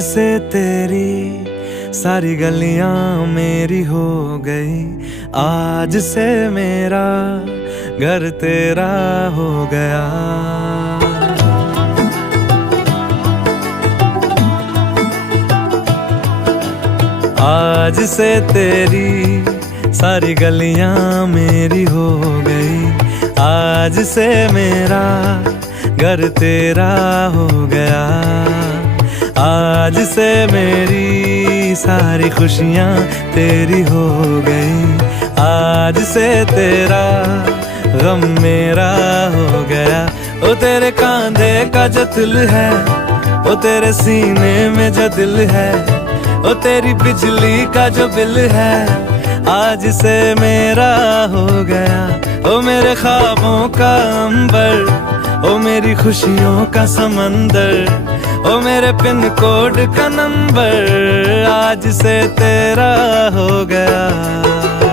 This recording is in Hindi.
से तेरी सारी गलियां मेरी हो गई, आज से मेरा घर तेरा हो गया। आज से तेरी सारी गलियां मेरी हो गई, आज से मेरा घर तेरा हो गया। आज से मेरी सारी खुशियां तेरी हो गई, आज से तेरा गम मेरा हो गया। ओ तेरे कांधे का जो दिल है, ओ तेरे सीने में जो दिल है, ओ तेरी बिजली का जो बिल है, आज से मेरा हो गया। ओ मेरे ख्वाबों का अंबर, ओ मेरी खुशियों का समंदर, ओ मेरे पिन कोड का नंबर, आज से तेरा हो गया।